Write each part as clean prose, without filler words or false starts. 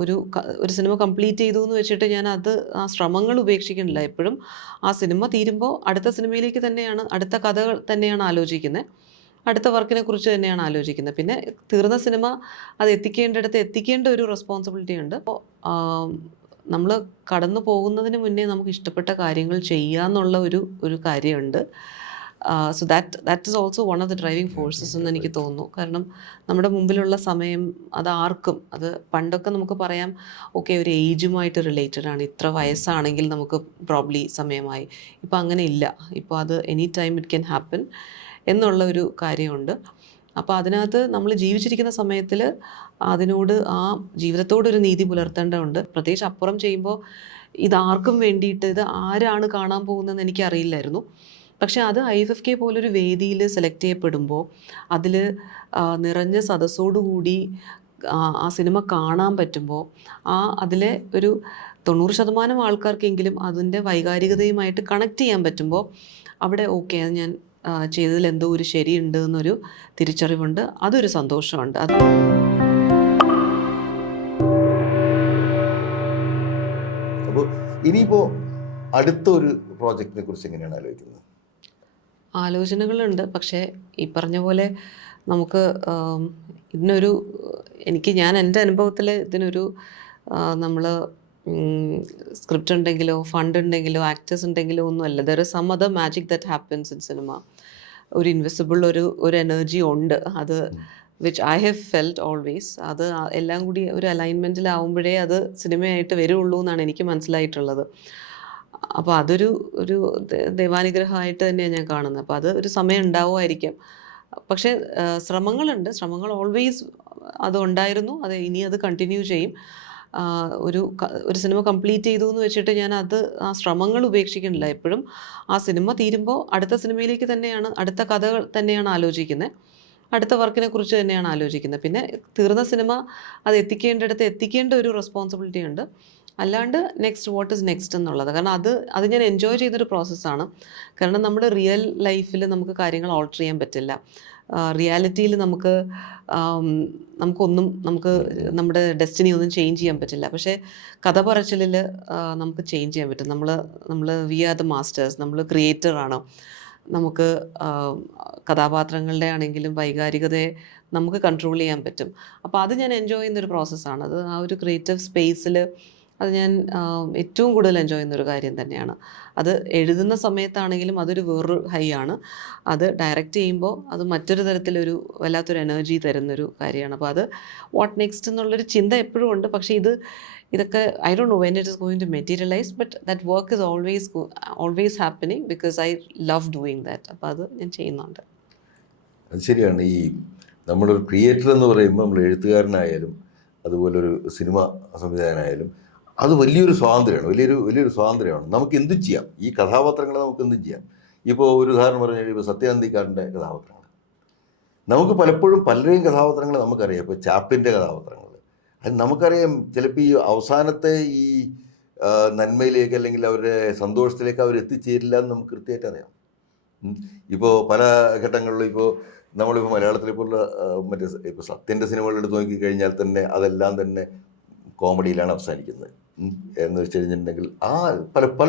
ഒരു cinema complete ചെയ്തു എന്ന് വെച്ചിട്ട് ഞാൻ ആ ശ്രമങ്ങൾ ഉപേക്ഷിക്കുന്നില്ല. എപ്പോഴും ആ സിനിമ തീരുമ്പോൾ അടുത്ത സിനിമയിലേക്ക് തന്നെയാണ്, അടുത്ത കഥകൾ തന്നെയാണ് ആലോചിക്കുന്നത്, അടുത്ത വർക്കിനെ കുറിച്ച് തന്നെയാണ് ആലോചിക്കുന്നത്. പിന്നെ തീർന്ന സിനിമ അത് എത്തിക്കേണ്ടിടത്ത് എത്തിക്കേണ്ട ഒരു റെസ്പോൺസിബിലിറ്റി ഉണ്ട്. അപ്പോൾ നമ്മൾ കടന്നു പോകുന്നതിന് മുന്നേ നമുക്ക് ഇഷ്ടപ്പെട്ട കാര്യങ്ങൾ ചെയ്യാന്നുള്ള ഒരു കാര്യമുണ്ട്. So that is also one of the driving forces എന്ന് എനിക്ക് തോന്നുന്നു. കാരണം നമ്മുടെ മുമ്പിലുള്ള സമയം അത് പണ്ടൊക്കെ നമുക്ക് പറയാം, ഓക്കെ ഒരു ഏജുമായിട്ട് റിലേറ്റഡ് ആണ്, ഇത്ര വയസ്സാണെങ്കിൽ നമുക്ക് പ്രോബ്ലി സമയമായി. ഇപ്പോൾ അങ്ങനെ ഇല്ല. ഇപ്പോൾ അത് any time it can happen എന്നുള്ള ഒരു കാര്യമുണ്ട്. അപ്പോൾ അതിനകത്ത് നമ്മൾ ജീവിച്ചിരിക്കുന്ന സമയത്തിൽ ആ ജീവിതത്തോടൊരു നീതി പുലർത്തേണ്ടതുണ്ട്. പ്രത്യേകിച്ച് അപ്പുറം ചെയ്യുമ്പോൾ ഇതാർക്കും വേണ്ടിയിട്ട്, ഇത് ആരാണ് കാണാൻ പോകുന്നതെന്ന് എനിക്കറിയില്ലായിരുന്നു. പക്ഷേ അത് IFFK പോലൊരു വേദിയിൽ സെലക്ട് ചെയ്യപ്പെടുമ്പോൾ അതിൽ നിറഞ്ഞ സദസ്സോടുകൂടി ആ സിനിമ കാണാൻ പറ്റുമ്പോൾ അതിലെ ഒരു 90% ആൾക്കാർക്കെങ്കിലും അതിൻ്റെ വൈകാരികതയുമായിട്ട് കണക്ട് ചെയ്യാൻ പറ്റുമ്പോൾ അവിടെ ഓക്കെ, അത് ഞാൻ ചെയ്തതിൽ എന്തോ ഒരു ശരിയുണ്ട് എന്നൊരു തിരിച്ചറിവുണ്ട്. അതൊരു സന്തോഷമുണ്ട്. അപ്പോൾ ഇനിയിപ്പോൾ അടുത്തൊരു പ്രോജക്റ്റിനെ കുറിച്ച് എങ്ങനെയാണ് ആലോചിക്കുന്നത്? ആലോചനകളുണ്ട്. പക്ഷേ ഈ പറഞ്ഞ പോലെ നമുക്ക് ഞാൻ എൻ്റെ അനുഭവത്തിൽ ഇതിനൊരു നമ്മൾ സ്ക്രിപ്റ്റ് ഉണ്ടെങ്കിലോ ഫണ്ട് ഉണ്ടെങ്കിലോ ആക്ടേഴ്സ് ഉണ്ടെങ്കിലോ ഒന്നുമല്ല. There is some other magic that happens in cinema. ഒരു ഇൻവിസിബിൾ ഒരു എനർജി ഉണ്ട്. അത് which I have felt always. അത് എല്ലാം കൂടി ഒരു അലൈൻമെൻറ്റിലാവുമ്പോഴേ അത് സിനിമയായിട്ട് വരുള്ളൂ എന്നാണ് എനിക്ക് മനസ്സിലായിട്ടുള്ളത്. അപ്പോൾ അതൊരു ദൈവാനുഗ്രഹമായിട്ട് തന്നെയാണ് ഞാൻ കാണുന്നത്. അപ്പോൾ അത് ഒരു സമയം ഉണ്ടാവുമായിരിക്കും. പക്ഷേ ശ്രമങ്ങൾ ഓൾവേസ് അതുണ്ടായിരുന്നു. ഇനി അത് കണ്ടിന്യൂ ചെയ്യും. ഒരു സിനിമ കംപ്ലീറ്റ് ചെയ്തു എന്ന് വെച്ചിട്ട് ഞാൻ ആ ശ്രമങ്ങൾ ഉപേക്ഷിക്കുന്നില്ല. എപ്പോഴും ആ സിനിമ തീരുമ്പോൾ അടുത്ത സിനിമയിലേക്ക് തന്നെയാണ്, അടുത്ത കഥകൾ തന്നെയാണ് ആലോചിക്കുന്നത്, അടുത്ത വർക്കിനെ കുറിച്ച് തന്നെയാണ് ആലോചിക്കുന്നത്. പിന്നെ തീർന്ന സിനിമ അത് എത്തിക്കേണ്ടിടത്ത് എത്തിക്കേണ്ട ഒരു റെസ്പോൺസിബിലിറ്റി ഉണ്ട്. അല്ലാണ്ട് വാട്ട് ഈസ് നെക്സ്റ്റ് എന്നുള്ളത്. കാരണം അത് ഞാൻ എൻജോയ് ചെയ്തൊരു പ്രോസസ്സാണ്. കാരണം നമ്മുടെ റിയൽ ലൈഫിൽ നമുക്ക് കാര്യങ്ങൾ ഓൾട്ടർ ചെയ്യാൻ പറ്റില്ല. റിയാലിറ്റിയിൽ നമുക്കൊന്നും നമ്മുടെ ഡെസ്റ്റിനി ഒന്നും ചേഞ്ച് ചെയ്യാൻ പറ്റില്ല. പക്ഷേ കഥ പറച്ചിലിൽ നമുക്ക് ചേഞ്ച് ചെയ്യാൻ പറ്റും. നമ്മൾ വി ആർ ദ മാസ്റ്റേഴ്സ്, നമ്മൾ ക്രിയേറ്ററാണ്. നമുക്ക് കഥാപാത്രങ്ങളുടെ ആണെങ്കിലും വൈകാരികതയെ നമുക്ക് കൺട്രോൾ ചെയ്യാൻ പറ്റും. അപ്പോൾ അത് ഞാൻ എൻജോയ് ചെയ്യുന്നൊരു പ്രോസസ്സാണ്. അത് ആ ഒരു ക്രിയേറ്റീവ് സ്പേസിൽ അത് ഞാൻ ഏറ്റവും കൂടുതൽ എൻജോയ് ചെയ്യുന്നൊരു കാര്യം തന്നെയാണ്. അത് എഴുതുന്ന സമയത്താണെങ്കിലും അതൊരു വേറൊരു ഹൈ ആണ്. അത് ഡയറക്റ്റ് ചെയ്യുമ്പോൾ അത് മറ്റൊരു തരത്തിലൊരു വല്ലാത്തൊരു എനർജി തരുന്നൊരു കാര്യമാണ്. അപ്പോൾ അത് വാട്ട് നെക്സ്റ്റ് എന്നുള്ളൊരു ചിന്ത എപ്പോഴും ഉണ്ട്. പക്ഷേ ഇതൊക്കെ I don't know when it is going to materialise, but that work is always happening because I love doing that. അപ്പോൾ അത് ഞാൻ ചെയ്യുന്നുണ്ട്. അത് ശരിയാണ്. നമ്മളൊരു ക്രിയേറ്റർ എന്ന് പറയുമ്പോൾ നമ്മൾ എഴുത്തുകാരനായാലും അതുപോലൊരു സിനിമ സംവിധായകനായാലും അത് വലിയൊരു സ്വാതന്ത്ര്യമാണ്, വലിയൊരു സ്വാതന്ത്ര്യമാണ്. നമുക്ക് എന്തും ചെയ്യാം. ഈ കഥാപാത്രങ്ങളെ നമുക്ക് എന്തും ചെയ്യാം. ഇപ്പോൾ ഒരു ഉദാഹരണം പറഞ്ഞു കഴിയുമ്പോൾ സത്യനന്ദിക്കാടിൻ്റെ കഥാപാത്രങ്ങൾ നമുക്ക് പലപ്പോഴും പലരെയും കഥാപാത്രങ്ങൾ നമുക്കറിയാം. ഇപ്പോൾ ചാപ്ലിൻ്റെ കഥാപാത്രങ്ങൾ അത് നമുക്കറിയാം. ചിലപ്പോൾ ഈ അവസാനത്തെ ഈ നന്മയിലേക്ക് അല്ലെങ്കിൽ അവരുടെ സന്തോഷത്തിലേക്ക് അവർ എത്തിച്ചേരില്ല എന്ന് നമുക്ക് കൃത്യമായിട്ട് അറിയാം. ഇപ്പോൾ പല ഘട്ടങ്ങളിലും ഇപ്പോൾ നമ്മളിപ്പോൾ മലയാളത്തിലേക്കുള്ള ഇപ്പോൾ സത്യൻ്റെ സിനിമകൾ എടുത്ത് നോക്കിക്കഴിഞ്ഞാൽ തന്നെ അതെല്ലാം തന്നെ കോമഡിയിലാണ് അവസാനിക്കുന്നത്. എന്ന് വെച്ച് കഴിഞ്ഞിട്ടുണ്ടെങ്കിൽ പല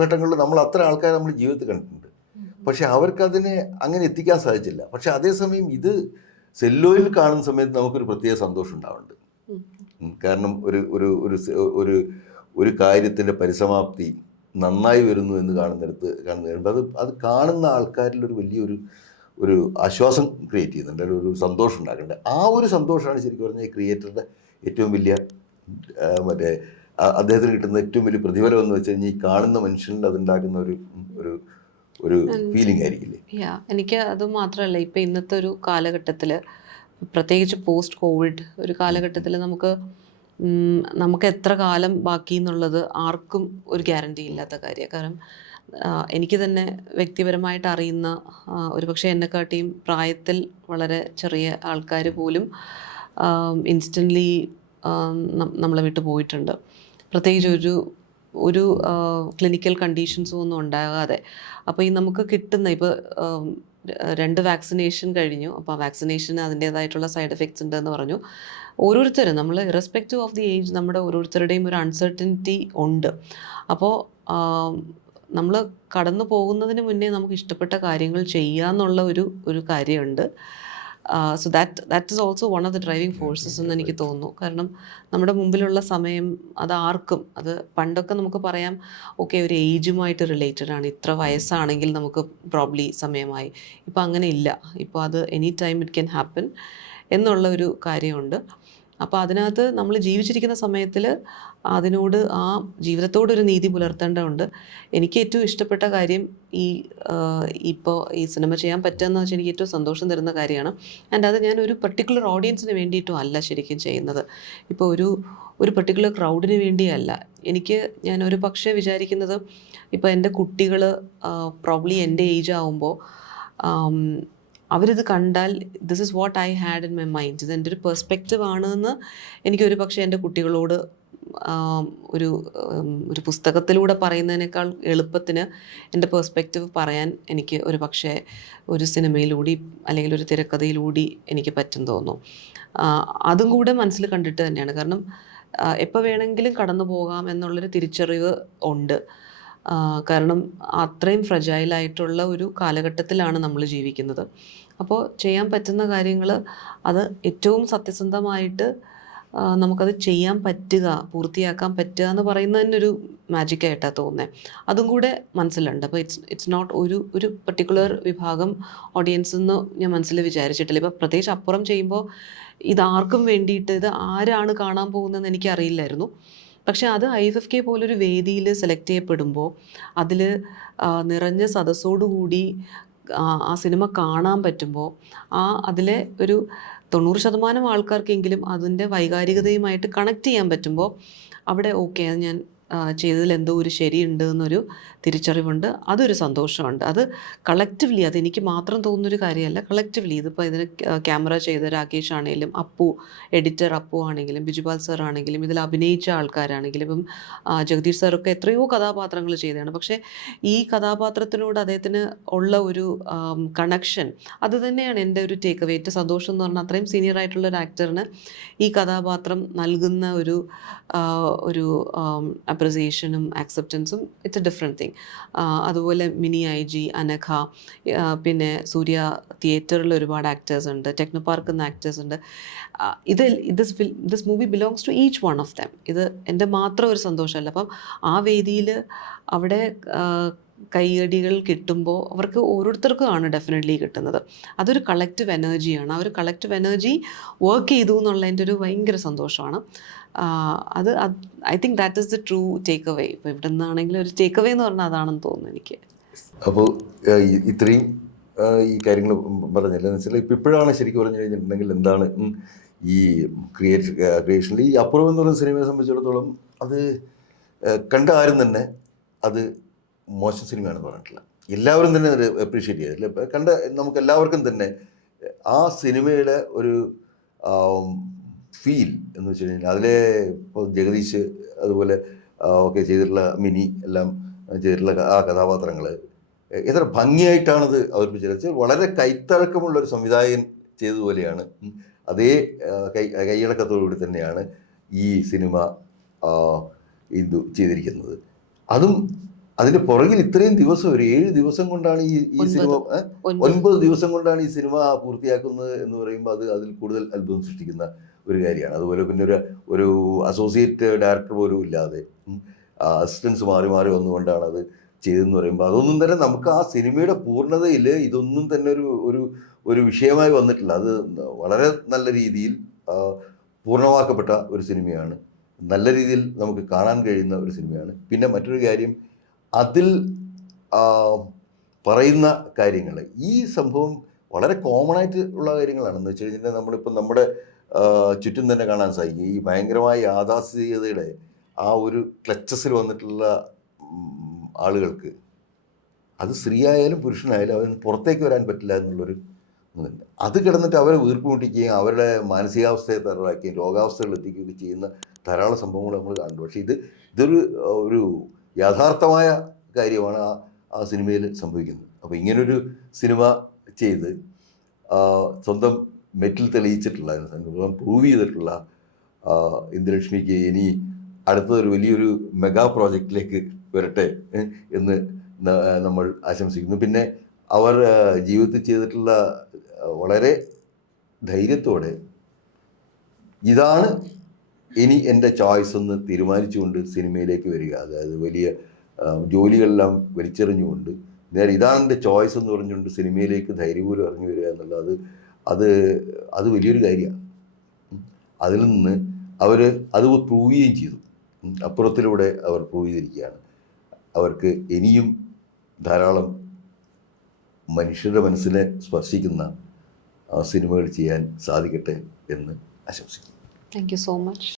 ഘട്ടങ്ങളിലും നമ്മൾ അത്ര ആൾക്കാരെ നമ്മൾ ജീവിതത്തിൽ കണ്ടിട്ടുണ്ട്. പക്ഷെ അവർക്കതിനെ അങ്ങനെ എത്തിക്കാൻ സാധിച്ചില്ല. പക്ഷെ അതേസമയം ഇത് സെല്ലോയിൽ കാണുന്ന സമയത്ത് നമുക്കൊരു പ്രത്യേക സന്തോഷം ഉണ്ടാവുന്നുണ്ട്. കാരണം ഒരു കാര്യത്തിൻ്റെ പരിസമാപ്തി നന്നായി വരുന്നു എന്ന് കാണുന്നിടത്ത് അത് കാണുന്ന ആൾക്കാരിൽ ഒരു വലിയൊരു ആശ്വാസം ക്രിയേറ്റ് ചെയ്യുന്നുണ്ട്, ഒരു സന്തോഷം ഉണ്ടാക്കുന്നുണ്ട്. ആ ഒരു സന്തോഷമാണ് ശരിക്കും പറഞ്ഞാൽ ഈ ക്രിയേറ്ററുടെ ഏറ്റവും വലിയ അദ്ദേഹത്തിന് കിട്ടുന്ന ഏറ്റവും വലിയ പ്രതിഫലം എന്ന് വെച്ച് കഴിഞ്ഞാൽ ഈ കാണുന്ന മനുഷ്യനിൽ അതുണ്ടാക്കുന്ന ഒരു ഫീലിംഗ് ആയിരിക്കില്ലേ? എനിക്ക് അത് മാത്രമല്ല, ഇപ്പം ഇന്നത്തെ ഒരു കാലഘട്ടത്തിൽ, പ്രത്യേകിച്ച് പോസ്റ്റ് കോവിഡ് ഒരു കാലഘട്ടത്തിൽ നമുക്ക് എത്ര കാലം ബാക്കി എന്നുള്ളത് ആർക്കും ഒരു ഗ്യാരണ്ടി ഇല്ലാത്ത കാര്യമാണ്. കാരണം എനിക്ക് തന്നെ വ്യക്തിപരമായിട്ട് അറിയുന്ന ഒരുപക്ഷെ എന്നെക്കാട്ടിയും പ്രായത്തിൽ വളരെ ചെറിയ ആൾക്കാർ പോലും ഇൻസ്റ്റൻ്റ്ലി നമ്മളെ വിട്ട് പോയിട്ടുണ്ട്. പ്രത്യേകിച്ച് ഒരു ക്ലിനിക്കൽ കണ്ടീഷൻസും ഒന്നും ഉണ്ടാകാതെ. അപ്പോൾ നമുക്ക് കിട്ടുന്ന ഇപ്പോൾ 2 വാക്സിനേഷൻ കഴിഞ്ഞു. അപ്പോൾ ആ വാക്സിനേഷന് അതിൻ്റേതായിട്ടുള്ള സൈഡ് എഫക്ട്സ് ഉണ്ടെന്ന് പറഞ്ഞു. ഓരോരുത്തരും നമ്മൾ ഇറസ്പെക്റ്റീവ് ഓഫ് ദി ഏജ് നമ്മുടെ ഓരോരുത്തരുടെയും ഒരു അൺസർട്ടനിറ്റി ഉണ്ട്. അപ്പോൾ നമ്മൾ കടന്നു പോകുന്നതിന് മുന്നേ നമുക്ക് ഇഷ്ടപ്പെട്ട കാര്യങ്ങൾ ചെയ്യാന്നുള്ള ഒരു കാര്യമുണ്ട്. So that is also one of the driving forces എന്ന് എനിക്ക് തോന്നുന്നു. കാരണം നമ്മുടെ മുമ്പിലുള്ള സമയം അത് ആർക്കും, അത് പണ്ടൊക്കെ നമുക്ക് പറയാം ഓക്കെ ഒരു ഏജുമായിട്ട് റിലേറ്റഡ് ആണ്, ഇത്ര വയസ്സാണെങ്കിൽ നമുക്ക് പ്രോബ്ലി സമയമായി. ഇപ്പം അങ്ങനെ ഇല്ല. ഇപ്പോൾ അത് any time it can happen എന്നുള്ള ഒരു കാര്യമുണ്ട്. അപ്പോൾ അതിനകത്ത് നമ്മൾ ജീവിച്ചിരിക്കുന്ന സമയത്തിൽ അതിനോട് ആ ജീവിതത്തോടൊരു നീതി പുലർത്തേണ്ടതുണ്ട്. എനിക്ക് ഏറ്റവും ഇഷ്ടപ്പെട്ട കാര്യം ഇപ്പോൾ ഈ സിനിമ ചെയ്യാൻ പറ്റുകയെന്ന് വെച്ചാൽ എനിക്ക് ഏറ്റവും സന്തോഷം തരുന്ന കാര്യമാണ്. ആൻഡ് അത് ഞാൻ ഒരു പർട്ടിക്കുലർ ഓഡിയൻസിന് വേണ്ടിയിട്ടും അല്ല ശരിക്കും ചെയ്യുന്നത്. ഇപ്പോൾ ഒരു പർട്ടിക്കുലർ ക്രൗഡിന് വേണ്ടിയല്ല. ഞാൻ ഒരു പക്ഷേ വിചാരിക്കുന്നത് ഇപ്പോൾ എൻ്റെ കുട്ടികൾ പ്രോബ്ലി എൻ്റെ ഏജ് ആവുമ്പോൾ അവരിത് കണ്ടാൽ this is what I had in my mind, ഇത് എൻ്റെ ഒരു പെർസ്പെക്റ്റീവ് ആണെന്ന് എനിക്കൊരു പക്ഷേ എൻ്റെ കുട്ടികളോട് ഒരു പുസ്തകത്തിലൂടെ പറയുന്നതിനേക്കാൾ എളുപ്പത്തിന് എൻ്റെ പെർസ്പെക്റ്റീവ് പറയാൻ എനിക്ക് ഒരു പക്ഷേ ഒരു സിനിമയിലൂടെ അല്ലെങ്കിൽ ഒരു തിരക്കഥയിലൂടെ എനിക്ക് പറ്റും തോന്നുന്നു. അതും കൂടെ മനസ്സിൽ കണ്ടിട്ട് തന്നെയാണ്. കാരണം എപ്പോൾ വേണമെങ്കിലും കടന്നു പോകാം എന്നുള്ളൊരു തിരിച്ചറിവ് ഉണ്ട്. കാരണം അത്രയും ഫ്രജൈലായിട്ടുള്ള ഒരു കാലഘട്ടത്തിലാണ് നമ്മൾ ജീവിക്കുന്നത്. അപ്പോൾ ചെയ്യാൻ പറ്റുന്ന കാര്യങ്ങൾ അത് ഏറ്റവും സത്യസന്ധമായിട്ട് നമുക്കത് ചെയ്യാൻ പറ്റുക, പൂർത്തിയാക്കാൻ പറ്റുക എന്ന് പറയുന്നതിനൊരു മാജിക്കായിട്ടാണ് തോന്നുന്നത്. അതും കൂടെ മനസ്സിലുണ്ട്. അപ്പോൾ ഇറ്റ്സ് നോട്ട് ഒരു പർട്ടിക്കുലർ വിഭാഗം ഓഡിയൻസ് എന്ന് ഞാൻ മനസ്സിൽ വിചാരിച്ചിട്ടില്ല. ഇപ്പോൾ പ്രത്യേകിച്ച് അപ്പുറം ചെയ്യുമ്പോൾ ഇതാർക്കും വേണ്ടിയിട്ട്, ഇത് ആരാണ് കാണാൻ പോകുന്നതെന്ന് എനിക്കറിയില്ലായിരുന്നു. പക്ഷേ അത് IFFK പോലൊരു വേദിയിൽ സെലക്ട് ചെയ്യപ്പെടുമ്പോൾ അതിൽ നിറഞ്ഞ സദസ്സോടുകൂടി ആ സിനിമ കാണാൻ പറ്റുമ്പോൾ അതിലെ ഒരു 90% ആൾക്കാർക്കെങ്കിലും അതിൻ്റെ വൈകാരികതയുമായിട്ട് കണക്ട് ചെയ്യാൻ പറ്റുമ്പോൾ അവിടെ ഓക്കെ അത് ഞാൻ ചെയ്തതിൽ എന്തോ ഒരു ശരിയുണ്ട് എന്നൊരു തിരിച്ചറിവുണ്ട്. അതൊരു സന്തോഷമുണ്ട്. അത് കളക്റ്റീവ്ലി, അതെനിക്ക് മാത്രം തോന്നുന്നൊരു കാര്യമല്ല. കളക്റ്റീവ്ലി ഇതിപ്പോൾ ഇതിന് ക്യാമറ ചെയ്ത രാകേഷ് ആണെങ്കിലും എഡിറ്റർ അപ്പു ആണെങ്കിലും ബിജുപാൽ സാർ ആണെങ്കിലും ഇതിൽ അഭിനയിച്ച ആൾക്കാരാണെങ്കിലും ഇപ്പം ജഗദീഷ് സാറൊക്കെ എത്രയോ കഥാപാത്രങ്ങൾ ചെയ്തതാണ്. പക്ഷേ ഈ കഥാപാത്രത്തിനോട് അദ്ദേഹത്തിന് ഉള്ള ഒരു കണക്ഷൻ അത് തന്നെയാണ് എൻ്റെ ഒരു ടേക്ക് അവേ. ഏറ്റവും സന്തോഷം എന്ന് പറഞ്ഞാൽ അത്രയും സീനിയർ ആയിട്ടുള്ള ഒരു ആക്ടറിന് ഈ കഥാപാത്രം നൽകുന്ന ഒരു അപ്രിസിയേഷനും ആക്സെപ്റ്റൻസും ഇറ്റ്സ് എ ഡിഫറെൻറ്റ് തിങ്. അതുപോലെ മിനി IG, അനഘ, പിന്നെ സൂര്യ തിയേറ്ററിൽ ഒരുപാട് ആക്ടേഴ്സ് ഉണ്ട്, ടെക്നോ പാർക്ക് എന്ന ആക്ടേഴ്സ് ഉണ്ട്. This movie belongs to each one of them. ഇത് എൻ്റെ മാത്രം ഒരു സന്തോഷമല്ല. അപ്പം ആ വേദിയിൽ അവിടെ കൈയടികൾ കിട്ടുമ്പോൾ അവർക്ക് ഓരോരുത്തർക്കും ആണ് ഡെഫിനറ്റ്ലി കിട്ടുന്നത്. അതൊരു കളക്റ്റീവ് എനർജിയാണ്. ആ ഒരു കളക്റ്റീവ് എനർജി വർക്ക് ചെയ്തു എന്നുള്ളതിൻ്റെ ഒരു ഭയങ്കര സന്തോഷമാണ്. അത് I think that is the true take away. ഇപ്പോൾ ഇവിടെ നിന്നാണെങ്കിലും ഒരു ടേക്ക് അവേ എന്ന് പറഞ്ഞാൽ അതാണെന്ന് തോന്നുന്നു എനിക്ക്. അപ്പോൾ ഇത്രയും ഈ കാര്യങ്ങൾ പറഞ്ഞില്ല മനസ്സിലായി. ഇപ്പോൾ ഇപ്പോഴാണ് ശരിക്കും പറഞ്ഞു കഴിഞ്ഞിട്ടുണ്ടെങ്കിൽ എന്താണ് ഈ ക്രിയേഷനിൽ ഈ അപ്പുറം എന്ന് പറയുന്ന സിനിമയെ സംബന്ധിച്ചിടത്തോളം അത് കണ്ട ആരും തന്നെ അത് മോശം സിനിമയാണെന്ന് പറഞ്ഞിട്ടില്ല. എല്ലാവരും തന്നെ അത് അപ്രീഷിയേറ്റ് ചെയ്തില്ല. കണ്ട നമുക്ക് എല്ലാവർക്കും തന്നെ ആ സിനിമയുടെ ഒരു ഫീൽ എന്ന് വെച്ച് കഴിഞ്ഞാൽ അതിലെ ഇപ്പോൾ ജഗദീഷ് അതുപോലെ ഒക്കെ ചെയ്തിട്ടുള്ള മിനി എല്ലാം ചെയ്തിട്ടുള്ള ആ കഥാപാത്രങ്ങൾ എത്ര ഭംഗിയായിട്ടാണത് അവതരിപ്പിച്ചത്. വളരെ കൈത്തഴക്കമുള്ളൊരു സംവിധായകൻ ചെയ്തതുപോലെയാണ്. അതേ കൈയടക്കത്തോടുകൂടി തന്നെയാണ് ഈ സിനിമ ഇത് ചെയ്തിരിക്കുന്നത്. അതും അതിൻ്റെ പുറകിൽ ഇത്രയും ദിവസം ഒരു 7 ദിവസം കൊണ്ടാണ് ഈ സിനിമ 9 ദിവസം കൊണ്ടാണ് ഈ സിനിമ പൂർത്തിയാക്കുന്നത് എന്ന് പറയുമ്പോൾ അതിൽ കൂടുതൽ അത്ഭുതം സൃഷ്ടിക്കുന്ന ഒരു കാര്യമാണ്. അതുപോലെ പിന്നെ ഒരു അസോസിയേറ്റ് ഡയറക്ടർ പോലും ഇല്ലാതെ അസിസ്റ്റൻസ് മാറി മാറി വന്നുകൊണ്ടാണ് അത് ചെയ്തതെന്ന് പറയുമ്പോൾ അതൊന്നും തന്നെ നമുക്ക് ആ സിനിമയുടെ പൂർണ്ണതയിൽ ഇതൊന്നും തന്നെ ഒരു വിഷയമായി വന്നിട്ടില്ല. അത് വളരെ നല്ല രീതിയിൽ പൂർണ്ണമാക്കപ്പെട്ട ഒരു സിനിമയാണ്. നല്ല രീതിയിൽ നമുക്ക് കാണാൻ കഴിയുന്ന ഒരു സിനിമയാണ്. പിന്നെ മറ്റൊരു കാര്യം, അതിൽ പറയുന്ന കാര്യങ്ങൾ, ഈ സംഭവം വളരെ കോമൺ ആയിട്ട് ഉള്ള കാര്യങ്ങളാണെന്ന് വെച്ച് കഴിഞ്ഞാൽ നമ്മളിപ്പോൾ നമ്മുടെ ചുറ്റും തന്നെ കാണാൻ സാധിക്കും. ഈ ഭയങ്കരമായ യാഥാസ്ഥിതികതയുടെ ആ ഒരു ക്ലച്ചസിൽ വന്നിട്ടുള്ള ആളുകൾക്ക് അത് സ്ത്രീ ആയാലും പുരുഷനായാലും അവന് പുറത്തേക്ക് വരാൻ പറ്റില്ല എന്നുള്ളൊരു ഇതുണ്ട്. അത് കിടന്നിട്ട് അവരെ വീർപ്പുമുട്ടിക്കുകയും അവരുടെ മാനസികാവസ്ഥയെ തയ്യാറാക്കുകയും രോഗാവസ്ഥകൾ എത്തിക്കുകയും ചെയ്യുന്ന ധാരാളം സംഭവങ്ങൾ നമ്മൾ കാണുന്നു. പക്ഷേ ഇതൊരു യാഥാർത്ഥമായ കാര്യമാണ് ആ സിനിമയിൽ സംഭവിക്കുന്നത്. അപ്പോൾ ഇങ്ങനൊരു സിനിമ ചെയ്ത് സ്വന്തം മെറ്റിൽ തെളിയിച്ചിട്ടുള്ള പ്രൂവ് ചെയ്തിട്ടുള്ള ഇന്ദുലക്ഷ്മിക്ക് ഇനി അടുത്തൊരു വലിയൊരു മെഗാ പ്രോജക്റ്റിലേക്ക് വരട്ടെ എന്ന് നമ്മൾ ആശംസിക്കുന്നു. പിന്നെ അവർ ജീവിതത്തിൽ ചെയ്തിട്ടുള്ള വളരെ ധൈര്യത്തോടെ ഇതാണ് ഇനി എൻ്റെ ചോയ്സ് എന്ന് തീരുമാനിച്ചുകൊണ്ട് സിനിമയിലേക്ക് വരിക. അതായത് വലിയ ജോലികളെല്ലാം വലിച്ചെറിഞ്ഞുകൊണ്ട് നേരെ ഇതാണ് എൻ്റെ ചോയ്സ് എന്ന് പറഞ്ഞുകൊണ്ട് സിനിമയിലേക്ക് ധൈര്യപൂർവ്വം ഇറങ്ങി വരിക എന്നുള്ളത് അത് വലിയൊരു കാര്യമാണ്. അതിൽ നിന്ന് അവർ അത് പ്രൂവ് ചെയ്യുകയും ചെയ്തു. അപ്പുറത്തിലൂടെ അവർ പ്രൂവ് ചെയ്തിരിക്കുകയാണ്. അവർക്ക് ഇനിയും ധാരാളം മനുഷ്യരുടെ മനസ്സിനെ സ്പർശിക്കുന്ന സിനിമകൾ ചെയ്യാൻ സാധിക്കട്ടെ എന്ന് ആശംസിക്കുന്നു. Thank you so much.